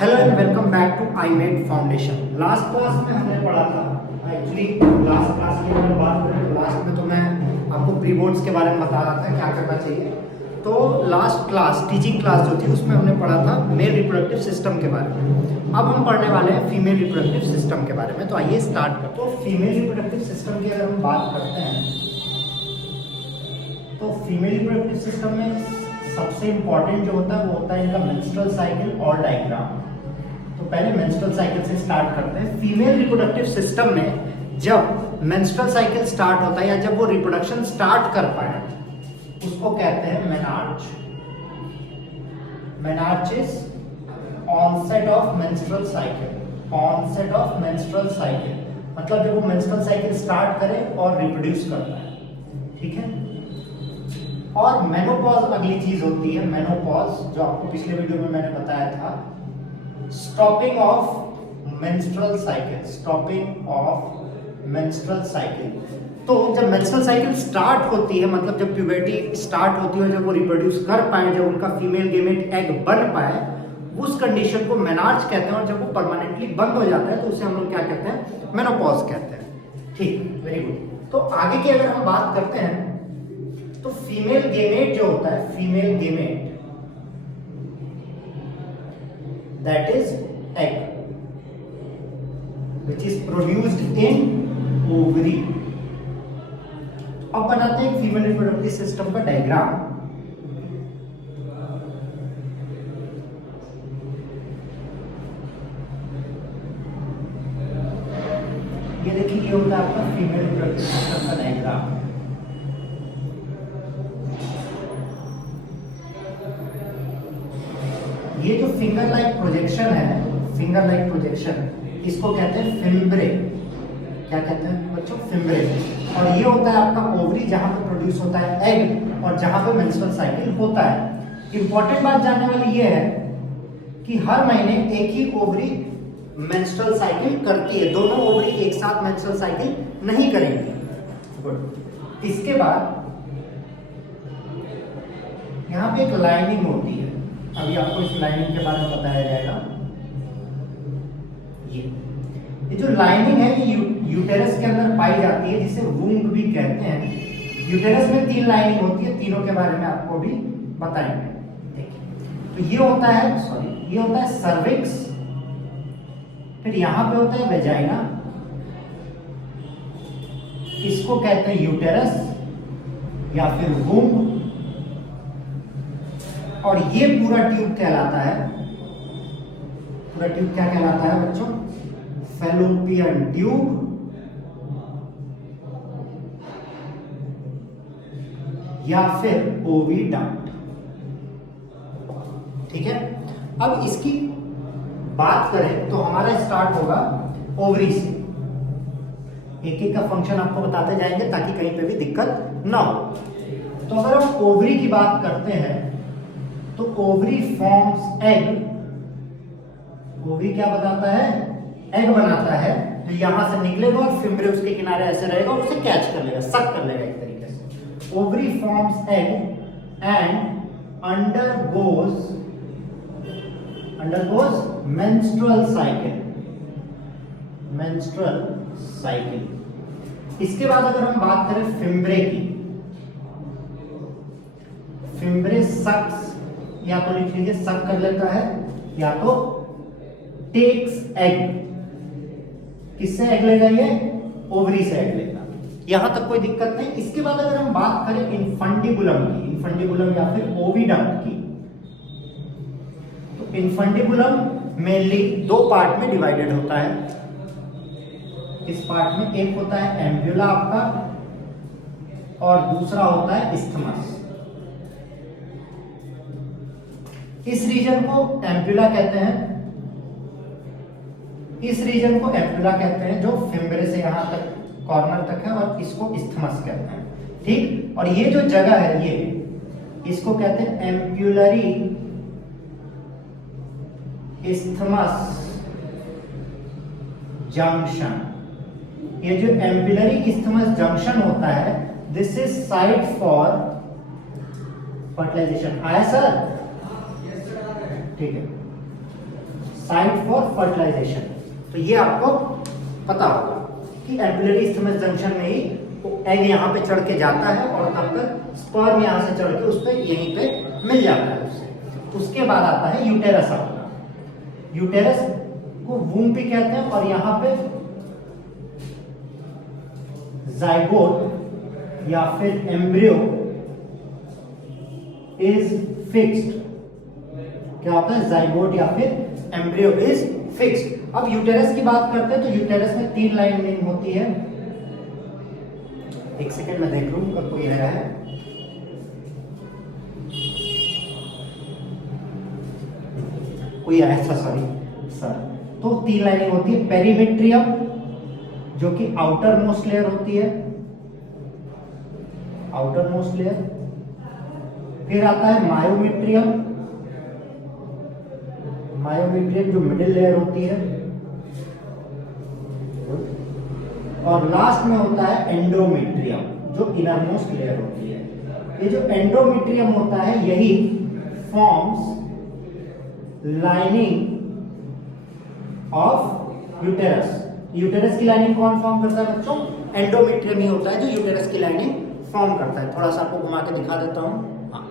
Hello and welcome back to iMed foundation. Last class में हमने पढ़ा था, एक्चुअली लास्ट क्लास की अगर बात करें तो लास्ट में तो मैं आपको प्री बोर्ड्स के बारे में बता रहा था क्या करना चाहिए। तो लास्ट क्लास टीचिंग क्लास जो थी उसमें हमने पढ़ा था मेल रिप्रोडक्टिव सिस्टम के बारे में। अब हम पढ़ने वाले हैं फीमेल रिप्रोडक्टिव सिस्टम के बारे में। तो आइए स्टार्ट करते हैं। तो फीमेल रिप्रोडक्टिव सिस्टम की अगर हम बात करते हैं तो फीमेल रिप्रोडक्टिव सिस्टम में सबसे इंपॉर्टेंट जो होता है वो होता है इनका मेंस्ट्रुअल साइकिल और डायग्राम। तो पहले मेंस्ट्रुअल साइकिल से स्टार्ट करते हैं। फीमेल रिप्रोडक्टिव सिस्टम में जब मेंस्ट्रुअल साइकिल स्टार्ट होता है या जब वो रिप्रोडक्शन स्टार्ट कर पाए उसको कहते हैं menarche. Menarche is onset of menstrual cycle. Onset of menstrual cycle मतलब जब वो मेंस्ट्रुअल साइकिल स्टार्ट करे और रिप्रोड्यूस करता है, ठीक है। और मेनोपॉज अगली चीज होती है। मेनोपॉज जो आपको पिछले वीडियो में मैंने बताया था, stopping of menstrual cycle. Stopping of menstrual cycle. तो जब मेंस्ट्रुअल साइकिल स्टार्ट होती है मतलब जब प्यूबर्टी स्टार्ट होती है, जब वो रिप्रोड्यूस कर पाए, जब उनका फीमेल गेमेट एग बन पाए, उस कंडीशन को मेनार्च कहते हैं। और जब वो परमानेंटली बंद हो जाता है तो उसे हम लोग क्या कहते हैं? मेनोपॉज कहते हैं। ठीक, वेरी गुड। तो आगे की अगर हम बात करते हैं तो फीमेल गेमेट जो होता है, female gamete that is egg which is produced in ovary. अब बनाते हैं फीमेल रिप्रोडक्टिव सिस्टम का डायग्राम। ये देखिए, ये होता है आपका फीमेल रिप्रोडक्टिव सिस्टम का डायग्राम। ये जो फिंगर लाइक प्रोजेक्शन है, फिंगर लाइक प्रोजेक्शन, इसको कहते हैं फिम्ब्रे। क्या कहते हैं बच्चों? फिम्ब्रे। और ये होता है आपका ओवरी जहां पे प्रोड्यूस होता है एग और जहां पे मेंस्ट्रुअल साइकिल होता है। इंपॉर्टेंट बात जानने वाली ये है कि हर महीने एक ही ओवरी मेंस्ट्रुअल साइकिल करती है, दोनों ओवरी एक साथ मेंस्ट्रुअल साइकिल नहीं करेंगी। गुड। इसके बाद यहाँ पे एक लाइनिंग होती है, अभी आपको इस लाइनिंग के बारे में बताया जाएगा। ये जो लाइनिंग है ये यूटेरस के अंदर पाई जाती है, जिसे वूम्ब भी कहते हैं। यूटेरस में 3 लाइनिंग होती है, तीनों के बारे में आपको भी बताएंगे। देखिए, तो ये होता है, ये होता है सर्विक्स, फिर यहां पे होता है वेजाइना, इसको कहते हैं यूटेरस या फिर वूम्ब, और ये पूरा ट्यूब कहलाता है। पूरा ट्यूब क्या कहलाता है बच्चों? फैलोपियन ट्यूब या फिर ओविडक्ट। ठीक है। अब इसकी बात करें तो हमारा स्टार्ट होगा ओवरी से। एक एक का फंक्शन आपको बताते जाएंगे ताकि कहीं पे भी दिक्कत ना हो। तो अगर हम ओवरी की बात करते हैं तो ओवरी फॉर्म्स एग। ओवरी क्या बताता है? एग बनाता है, जो यहां से निकलेगा और फिम्ब्रे उसके किनारे ऐसे रहेगा और उसे कैच कर लेगा, सक कर लेगा एक तरीके से। Ovary forms egg and undergoes menstrual cycle. Menstrual cycle. इसके बाद अगर हम बात करें फिम्ब्रे की, फिम्ब्रे सक्स, या तो लिख लीजिए सक कर लेता है या तो टेक्स एग। किससे एग लेगा? ये ओवरी से एग लेगा। यहां तक कोई दिक्कत नहीं। इसके बाद अगर हम बात करें इनफंडिबुलम की, इनफंडिबुलम या फिर ओविडक्ट की, तो इनफंडिबुलम मेनली 2 पार्ट में डिवाइडेड होता है। इस पार्ट में एक होता है एम्ब्यूला आपका और दूसरा होता है इस्थमस। इस रीजन को एम्प्यूला कहते हैं, इस रीजन को एम्प्यूला कहते हैं जो फिम्ब्रे से यहां तक कॉर्नर तक है, और इसको इस्थमस कहते हैं। ठीक। और ये जो जगह है ये, इसको कहते हैं एम्प्यूलरी इस्थमस जंक्शन। ये जो एम्प्यूलरी इस्थमस जंक्शन होता है, this is site for fertilisation. आया सर? ठीक है। Site for fertilisation. तो ये आपको पता होगा कि एम्पिलरी इस्थमस जंक्शन में ही एग यहाँ पे चढ़ के जाता है और तब तक स्पर्म यहाँ से चढ़ के उस पर यहीं पे मिल जाता है उससे। उसके बाद आता है यूटेरस आपका। यूटेरस को वूम्ब भी कहते हैं और यहाँ पे जाइगोट या फिर एम्ब्रियो इज फिक्स्ड। क्या होता है? जाइगोट या फिर एम्ब्रियो इज फिक्स्ड। अब यूटेरस की बात करते हैं तो यूटेरस में 3 लाइनिंग होती है। एक सेकेंड में देख लूं अगर कोई है। कोई आया था, सॉरी सर। तो 3 लाइनिंग होती है। पेरीमेट्रियम जो कि आउटर मोस्ट लेयर होती है, आउटर मोस्ट लेयर। फिर आता है मायोमेट्रियम, मायोमेट्रियम जो मिडिल लेयर होती है। और लास्ट में होता है एंडोमेट्रियम जो इनर मोस्ट लेयर होती है। ये जो एंडोमेट्रियम होता है यही forms lining of uterus. Uterus की लाइनिंग कौन फॉर्म करता है बच्चों? एंडोमेट्रियम ही होता है जो यूटेरस की लाइनिंग फॉर्म करता है। थोड़ा सा आपको घुमा के दिखा देता हूं। हाँ,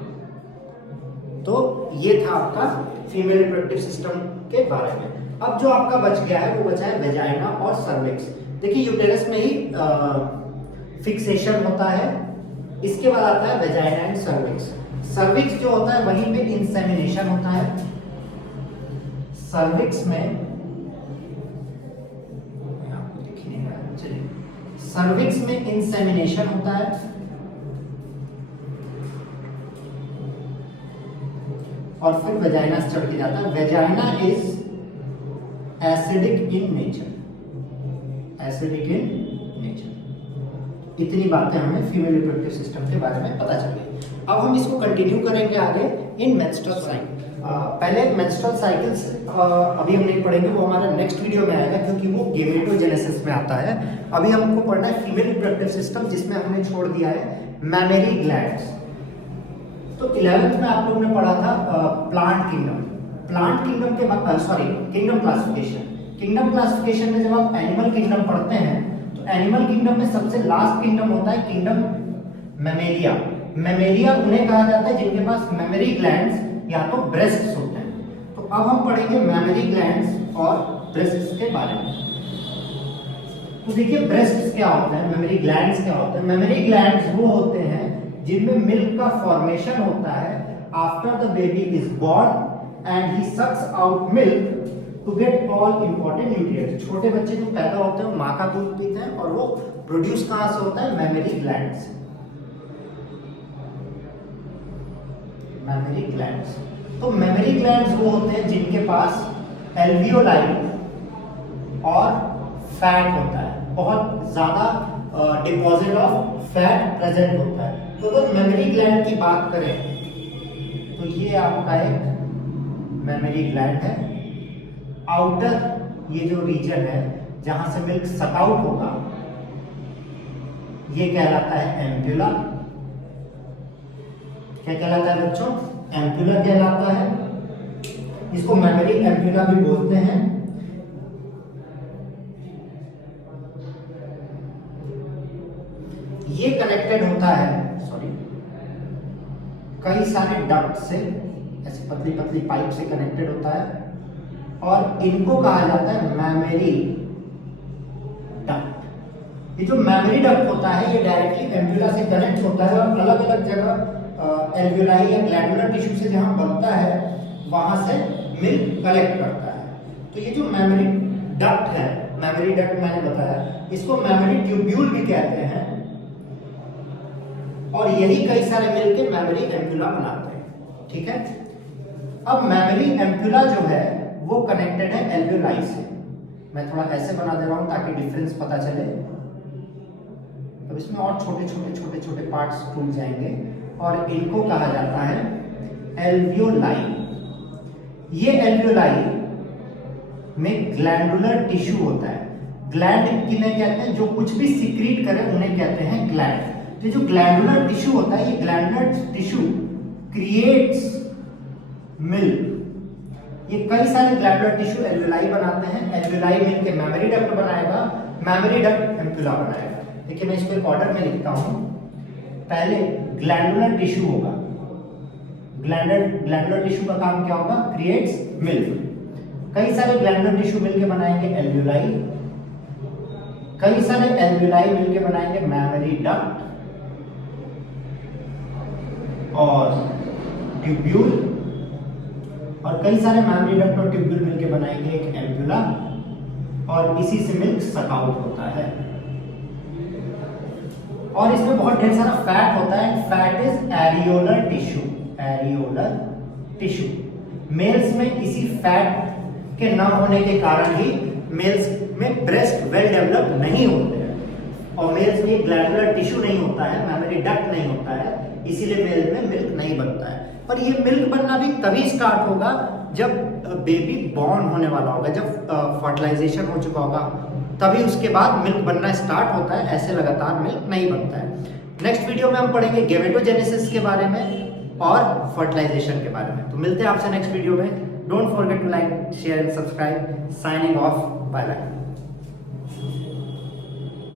तो ये था आपका फीमेल रिप्रोडक्टिव सिस्टम के बारे में। अब जो आपका बच गया है वो बचा है वेजाइना और सर्विक्स। देखिए यूटेरस में ही फिक्सेशन होता है। इसके बाद आता है वेजाइना एंड सर्विक्स। सर्विक्स जो होता है वहीं पे इंसेमिनेशन होता है। सर्विक्स में सर्विक्स में इंसेमिनेशन होता है और फिर वेजाइना से चढ़ के जाता है। Vagina is acidic in nature, acidic in nature. इतनी बातें हमें फीमेल रिप्रोडक्टिव सिस्टम के बारे में पता चली। अब हम इसको कंटिन्यू करेंगे आगे इन मेंस्ट्रुअल साइकिल। पहले मेंस्ट्रुअल साइकिल्स अभी हम नहीं पढ़ेंगे, वो हमारा नेक्स्ट वीडियो में आएगा क्योंकि वो गेमेटोजेनेसिस में आता है। अभी हमको पढ़ना है फीमेल रिप्रोडक्टिव सिस्टम, जिसमें हमने छोड़ दिया है मैमेरी ग्लैंड्स। तो 11th में आप लोगों ने पढ़ा था प्लांट किंगडम। प्लांट किंगडम के बाद किंगडम क्लासिफिकेशन। किंगडम क्लासिफिकेशन में जब आप एनिमल किंगडम पढ़ते हैं तो एनिमल किंगडम में सबसे लास्ट किंगडम होता है किंगडम मैमेलिया। मैमेलिया उन्हें कहा जाता है जिनके पास मेमोरी ग्लैंड्स या तो ब्रेस्ट्स होते हैं। तो अब हम पढ़ेंगे मेमोरी ग्लैंड्स और ब्रेस्ट्स के बारे में। तो देखिए ब्रेस्ट्स क्या होते हैं, मेमोरी ग्लैंड्स क्या होते हैं। मेमोरी ग्लैंड्स वो होते हैं जिनमें मिल्क का फॉर्मेशन होता है after the baby is born and he sucks out milk to get all important nutrients. छोटे बच्चे जो पैदा होते हैं वो माँ का दूध पीते हैं और वो प्रोड्यूस कहाँ से होता है? मेमोरी ग्लैंड से। Mammary glands. तो मेमोरी ग्लैंड्स वो होते हैं जिनके पास एल्वियोलाई और फैट होता है, बहुत ज्यादा डिपॉजिट ऑफ फैट प्रेजेंट होता है। तो अगर मेमोरी ग्लैंड की बात करें तो ये आपका एक मेमोरी ग्लैंड है। आउटर ये जो रीजन है जहां से मिल्क सक आउट होगा ये कहलाता है एम्प्यूला। क्या कहलाता है बच्चों? एम्प्यूला कहलाता है। इसको मेमोरी एम्प्यूला भी बोलते हैं। ये कनेक्टेड होता है कई सारे डक्ट से, ऐसे पतली पतली पाइप से कनेक्टेड होता है और इनको कहा जाता है मेमोरी डक्ट। ये जो मेमोरी डक्ट होता है ये डायरेक्टली एम्प्यूला से कनेक्ट होता है और अलग अलग जगह एल्वियोलाई या ग्लैंडुलर टिश्यू से जहां बनता है वहां से मिल्क कलेक्ट करता है। तो ये जो मेमोरी डक्ट है, मेमोरी डक्ट मैंने बताया, इसको मेमोरी ट्यूब्यूल भी कहते हैं और यही कई सारे मिलकर मेमोरी एम्प्यूला बनाते हैं। ठीक है, अब मेमोरी एम्प्यूला जो है वो कनेक्टेड है एल्वियोलाई से। मैं थोड़ा ऐसे बना दे रहा हूं ताकि डिफरेंस पता चले। अब इसमें और छोटे छोटे छोटे छोटे पार्ट्स टूट जाएंगे और इनको कहा जाता है एल्वियोलाई। ये एल्वियोलाई में ग्लैंडुलर टिश्यू होता है। ग्लैंड किन्हें कहते हैं? जो कुछ भी सिक्रीट करे उन्हें कहते हैं ग्लैंड। तो जो ग्लैंडुलर टिश्यू होता है, ये ग्लैंडुलर टिश्यू क्रिएट्स मिल्क ये कई सारे ग्लैंडुलर टिश्यू एल्वेलाई बनाते हैं, एल्वेलाई मिलके मेमोरी डक्ट बनाएगा, मेमोरी डक्ट एम्पुला बनाएगा। देखिए मैं इसको एक ऑर्डर में लिखता हूँ। पहले ग्लैंडुलर टिश्यू होगा, ग्लैंडुलर टिश्यू का काम क्या होगा? Creates milk. कई सारे ग्लैंडुलर टिश्यू मिलके बनाएंगे एल्वेलाई, कई सारे एल्वेलाई मिलके बनाएंगे मेमोरी डक्ट और ट्यूब्यूल, और कई सारे मेमोरी डक्ट और ट्यूब्यूल मिलके बनाएंगे एक एम्पुला, और इसी से मिल्क सक आउट होता है। और इसमें बहुत ढेर सारा फैट होता है। Fat is areolar tissue, areolar tissue. Males में इसी फैट के न होने के कारण ही मेल्स में ब्रेस्ट वेल डेवलप नहीं होते हैं, और मेल्स में ग्लैंडुलर टिश्यू नहीं होता है, मेमोरी डक्ट नहीं होता है, इसीलिए मेल में मिल्क नहीं बनता है। पर ये मिल्क बनना भी तभी स्टार्ट होगा जब बेबी बॉर्न होने वाला होगा, जब फर्टिलाइजेशन हो चुका होगा, तभी उसके बाद मिल्क बनना स्टार्ट होता है। ऐसे लगातार मिल्क नहीं बनता है। नेक्स्ट वीडियो में हम पढ़ेंगे गैमेटोजेनेसिस के बारे में और फर्टिलाइजेशन के बारे में। तो मिलते हैं आपसे नेक्स्ट वीडियो में। Don't forget to like, share and subscribe. Signing off, bye bye.